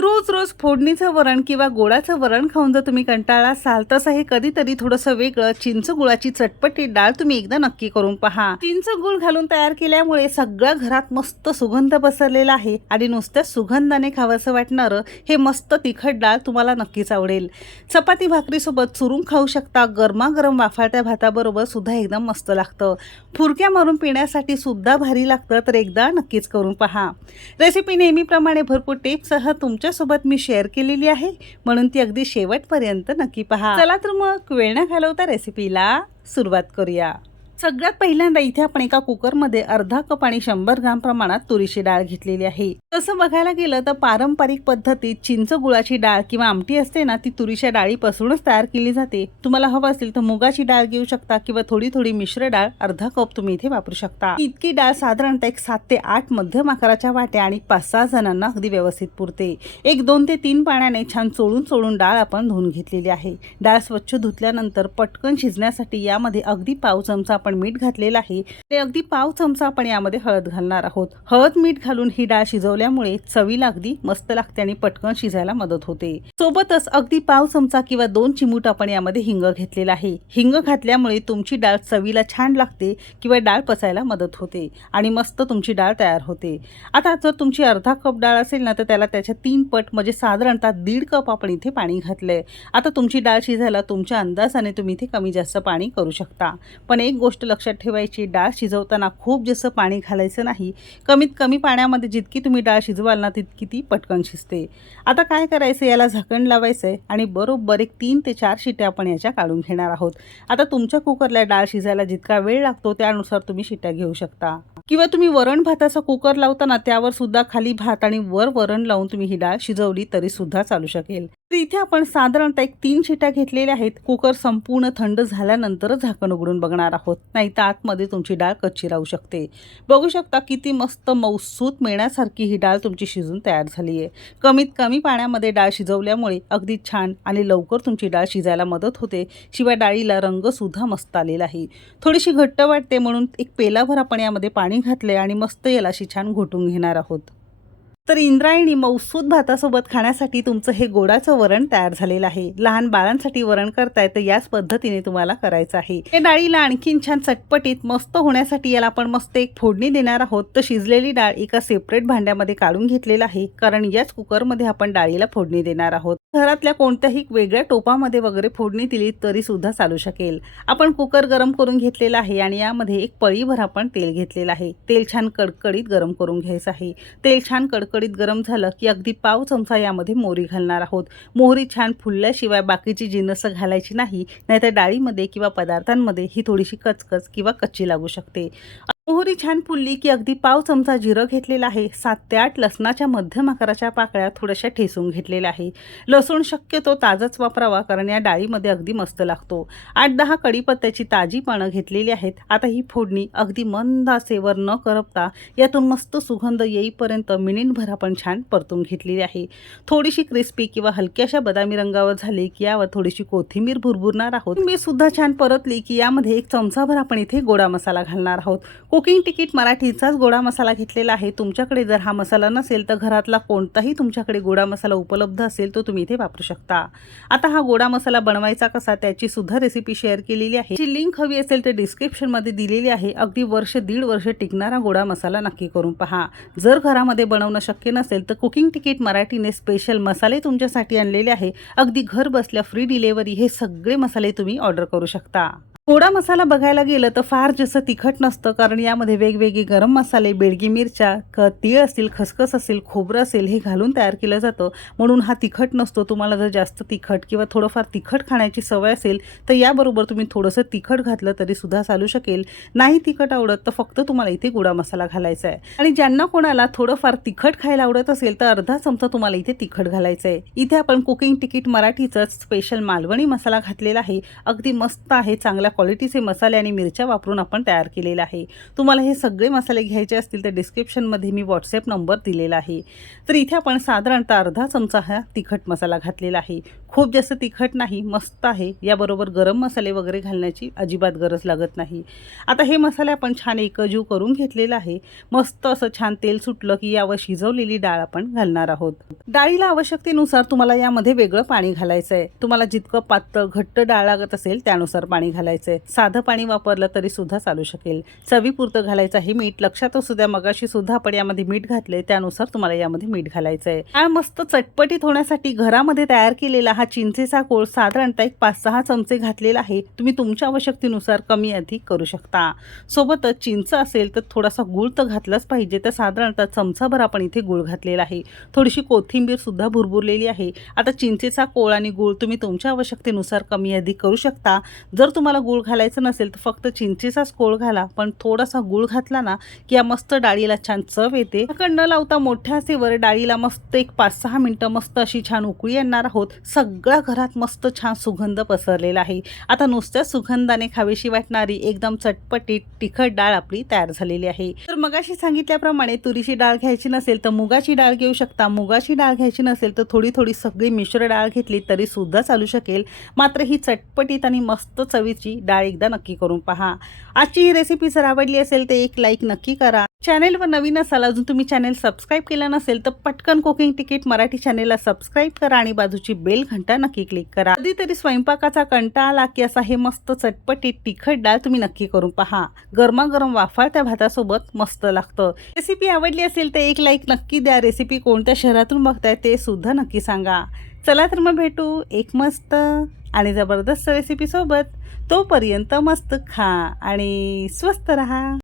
रोज रोज फोडणीचं वरण किंवा गोडाचं वरण खाऊन जर तुम्ही कंटाळा असाल तसं हे कधीतरी थोडंसं वेगळं चिंच गुळाची चटपटी डाळ तुम्ही एकदा नक्की करून पहा. चिंच गुळ घालून तयार केल्यामुळे सगळ्या घरात मस्त सुगंध पसरलेला आहे आणि नुसत्या सुगंधाने खावंसं वाटणारं हे मस्त तिखट डाळ तुम्हाला नक्कीच आवडेल. चपाती भाकरीसोबत चुरून खाऊ शकता गरमागरम वाफाळत्या भाताबरोबर सुद्धा एकदम मस्त लागतं. फुरक्या मारून पिण्यासाठी सुद्धा भारी लागतं तर एकदा नक्कीच करून पहा. रेसिपी नेहमीप्रमाणे भरपूर टिप्ससह तुमच्यासोबत मी शेअर केलेली आहे. म्हणून ती अगदी शेवटपर्यंत नक्की पहा. चला तर मग वेळ न घालवता रेसिपीला सुरुवात करूया. सगळ्यात पहिल्यांदा इथे आपण एका कुकरमध्ये अर्धा कप आणि शंभर ग्राम प्रमाणात तुरीची डाळ घेतलेली आहे. तसं बघायला गेलं तर पारंपरिक पद्धतीत चिंच गुळाची डाळ किंवा आमटी असते ना ती तुरीच्या डाळीपासूनच तयार केली जाते. तुम्हाला हवं असेल तर मुगाची डाळ घेऊ शकता किंवा थोडी थोडी मिश्र डाळ अर्धा कप तुम्ही इथे वापरू शकता. इतकी डाळ साधारणतः एक सात ते आठ मध्यम आकाराच्या वाट्या आणि पाच सहा जणांना अगदी व्यवस्थित पुरते. एक दोन ते तीन पाण्याने छान चोळून चोळून डाळ आपण धुवून घेतलेली आहे. डाळ स्वच्छ धुतल्यानंतर पटकन शिजण्यासाठी यामध्ये अगदी पाव चमचा आपण मीठ घातलेलं आहे ते अगदी पाव चमचा आपण यामध्ये हळद घालणार आहोत. हळद मीठ घालून ही डाळ शिजवल्यामुळे चवीला अगदी मस्त लागते आणि पटकन शिजायला मदत होते. सोबतच अगदी पाव चमचा किंवा दोन चिमूट आपण यामध्ये हिंग घेतलेला आहे. हिंग घातल्यामुळे तुमची डाळ चवीला छान लागते किंवा डाळ पचायला मदत होते आणि मस्त तुमची डाळ तयार होते. आता जर तुमची अर्धा कप डाळ असेल ना तर त्याला त्याच्या तीन पट म्हणजे साधारणतः दीड कप आपण इथे पाणी घातलंय. आता तुमची डाळ शिजायला तुमच्या अंदाजाने तुम्ही इथे कमी जास्त पाणी करू शकता. पण एक गोष्ट लक्षात ठेवायची डाळ शिजवताना खूप जास्त पाणी घालायचं नाही कमीत कमी पाण्यामध्ये जितकी तुम्ही डाळ शिजवाल ना तितकी ती पटकन शिजते. आता काय करायचं? याला झाकण लावायचं आहे आणि बरोबर एक तीन ते चार शिट्या आपण याच्या काढून घेणार आहोत. आता तुमच्या कुकरला डाळ शिजायला जितका वेळ लागतो त्यानुसार तुम्ही शिट्या घेऊ शकता. किंवा तुम्ही वरण भाताचा कुकर लावताना त्यावर सुद्धा खाली भात आणि वर वरण लावून तुम्ही ही डाळ शिजवली तरी सुद्धा चालू शकेल. तर इथे आपण साधारणतः एक तीन शिट्या घेतलेल्या आहेत. कुकर संपूर्ण थंड झाल्यानंतरच झाकण उघडून बघणार आहोत. नाही तर आतमध्ये तुमची डाळ कच्ची राहू शकते. बघू शकता किती मस्त मौसूत मिळण्यासारखी ही डाळ तुमची शिजून तयार झाली आहे. कमीत कमी पाण्यामध्ये डाळ शिजवल्यामुळे अगदी छान आणि लवकर तुमची डाळ शिजायला मदत होते. शिवाय डाळीला रंगसुद्धा मस्त आलेला आहे. थोडीशी घट्ट वाटते म्हणून एक पेलाभर आपण यामध्ये पाणी घातले आणि मस्त याला अशी छान घोटून घेणार आहोत. तर इंद्रायणी मौसूद भातासोबत खाण्यासाठी तुमचं हे गोडाचं वरण तयार झालेलं आहे. लहान बाळांसाठी वरण करताय तर याच पद्धतीने तुम्हाला करायचं आहे. हे डाळीला आणखीन छान चटपटीत मस्त होण्यासाठी याला आपण मस्त एक फोडणी देणार आहोत. तर शिजलेली डाळ एका सेपरेट भांड्यामध्ये काढून घेतलेलं आहे. कारण याच कुकरमध्ये आपण डाळीला फोडणी देणार आहोत. घरातल्या कोणत्याही वेगळ्या टोपामध्ये वगैरे फोडणी दिली तरी सुद्धा चालू शकेल. आपण कुकर गरम करून घेतलेला आहे आणि यामध्ये एक पळीभर आपण तेल घेतलेलं आहे. तेल छान कडकडीत गरम करून घ्यायचं आहे. तेल छान कडकडीत गरम झालं की अगदी पाव चमचा यामध्ये मोहरी घालणार आहोत. मोहरी छान फुलल्याशिवाय बाकीची जिनस घालायची नाही नाहीतर डाळीमध्ये किंवा पदार्थांमध्ये ही थोडीशी कचकच किंवा कच्ची लागू शकते. मोहरी छान फुलली की अगदी पाव चमचा जिरं घेतलेला आहे. सात ते आठ लसणाच्या मध्यम आकाराच्या पाकळ्या थोड्याशा ठेसून घेतलेल्या आहे. लसूण शक्यतो ताजच वापरावा कारण या डाळीमध्ये अगदी मस्त लागतो. आठ दहा कढीपत्त्याची ताजी पानं घेतलेली आहेत. आता ही फोडणी अगदी मंद आचेवर न करपता यातून मस्त सुगंध येईपर्यंत मिनिटभर आपण छान परतून घेतलेली आहे. थोडीशी क्रिस्पी किंवा हलक्याशा बदामी रंगावर झाली की यावर थोडीशी कोथिंबीर भुरभुरणार आहोत. मी सुद्धा छान परतली की यामध्ये एक चमचाभर आपण इथे गोडा मसाला घालणार आहोत. कुकिंग तिकीट मराठीचाच गोडा मसाला घेतलेला आहे. तुमच्याकडे जर हा मसाला नसेल तर घरातला कोणताही तुमच्याकडे गोडा मसाला उपलब्ध असेल तो तुम्ही इथे वापरू शकता. आता हा गोडा मसाला बनवायचा कसा त्याची सुद्धा रेसिपी शेअर केलेली आहे. जी लिंक हवी असेल तर डिस्क्रिप्शनमध्ये दिलेली आहे. अगदी वर्ष दीड वर्ष टिकणारा गोडा मसाला नक्की करून पहा. जर घरामध्ये बनवणं शक्य नसेल तर कुकिंग तिकीट मराठीने स्पेशल मसाले तुमच्यासाठी आणलेले आहे. अगदी घर बसल्या फ्री डिलेवरी हे सगळे मसाले तुम्ही ऑर्डर करू शकता. पोडा मसाला बघायला गेलं तर फार जसं तिखट नसतं कारण यामध्ये वेगवेगळे गरम मसाले बेडगी मिरच्या क तीळ असतील खसखस असेल खोबरं असेल हे घालून तयार केलं जातं. म्हणून हा तिखट नसतो. तुम्हाला जर जास्त तिखट किंवा थोडंफार तिखट खाण्याची सवय असेल तर याबरोबर तुम्ही थोडंसं तिखट घातलं तरी सुद्धा चालू शकेल. नाही तिखट आवडत तर फक्त तुम्हाला इथे गोडा मसाला घालायचा आहे. आणि ज्यांना कोणाला थोडंफार तिखट खायला आवडत असेल तर अर्धा चमचा तुम्हाला इथे तिखट घालायचं आहे. इथे आपण कुकिंग तिकीट मराठीचंच स्पेशल मालवणी मसाला घातलेला आहे. अगदी मस्त आहे चांगल्या क्वालिटीचे मसाले आणि मिरच्या वापरून आपण तयार केलेला आहे. तुम्हाला हे सगळे मसाले घ्यायचे असतील तर डिस्क्रिप्शनमध्ये मी व्हॉट्सअप नंबर दिलेला आहे. तर इथे आपण साधारणतः अर्धा चमचा हा तिखट मसाला घातलेला आहे. खूप जास्त तिखट नाही मस्त आहे. याबरोबर गरम मसाले वगैरे घालण्याची अजिबात गरज लागत नाही. आता हे मसाले आपण छान एकजीव करून घेतलेला आहे. मस्त असं छान तेल सुटलं की यावर शिजवलेली डाळ आपण घालणार आहोत. डाळीला आवश्यकतेनुसार तुम्हाला यामध्ये वेगळं पाणी घालायचं आहे तुम्हाला जितकं पातळ घट्ट डाळ लागत असेल त्यानुसार पाणी घालायचं आहे साधं पाणी वापरलं तरी सुद्धा चालू शकेल. चवीपुरतं घालायचं आहे मीठ. लक्षात असू द्या मगाशी सुद्धा आपण यामध्ये मीठ घातले त्यानुसार तुम्हाला यामध्ये मीठ घालायचं आहे डाळ मस्त चटपटीत होण्यासाठी घरामध्ये तयार केलेला हा चिंचेचा कोळ साधारणतः एक पाच सहा चमचे घातलेला आहे. तुम्ही तुमच्या आवश्यकतेनुसार कमी अधिक करू शकता. सोबतच चिंच असेल तर थोडासा गुळ तर घातलाच पाहिजे. तर साधारणतः चमचाभर आपण इथे गुळ घातलेला आहे. थोडीशी कोथिंबीर सुद्धा भुरभुरलेली आहे. आता चिंचेचा कोळ आणि गुळ तुम्ही तुमच्या आवश्यकतेनुसार कमी अधिक करू शकता. जर तुम्हाला गुळ घालायचं नसेल तर फक्त चिंचेचाच कोळ घाला. पण थोडासा गुळ घातला ना की या मस्त डाळीला छान चव येते. न लावता मोठ्या असेवर डाळीला मस्त एक पाच सहा मिनिटं मस्त अशी छान उकळी येणार आहोत. सग सगळ्या घरात मस्त छान सुगंध पसरलेला आहे. आता नुसत्या सुगंधाने खावीशी वाटणारी एकदम चटपटीत तिखट डाळ आपली तयार झालेली आहे. तर मगाशी सांगितल्याप्रमाणे तुरीची डाळ घ्यायची नसेल तर मुगाची डाळ घेऊ शकता. मुगाची डाळ घ्यायची नसेल तर थोडी थोडी सगळी मिश्र डाळ घेतली तरी सुद्धा चालू शकेल. मात्र ही चटपटीत आणि मस्त चवीची डाळ एकदा नक्की करून पहा. आजची ही रेसिपी जर आवडली असेल तर एक लाईक नक्की करा. चॅनेलवर नवीन असाल अजून तुम्ही चॅनेल सबस्क्राईब केलं नसेल तर पटकन कुकिंग तिकीट मराठी चॅनेलला सबस्क्राईब करा आणि बाजूची बेल घंटा नक्की क्लिक करा. कधीतरी स्वयंपाकाचा कंटा आला की असा हे मस्त चटपटीत तिखट डाळ तुम्ही नक्की करून पहा. गरमागरम वाफाळत्या भातासोबत मस्त लागतं. रेसिपी आवडली असेल तर एक लाईक नक्की द्या. रेसिपी कोणत्या शहरातून बघताय ते सुद्धा नक्की सांगा. चला तर मग भेटू एक मस्त आणि जबरदस्त रेसिपीसोबत तोपर्यंत मस्त खा आणि स्वस्त रहा.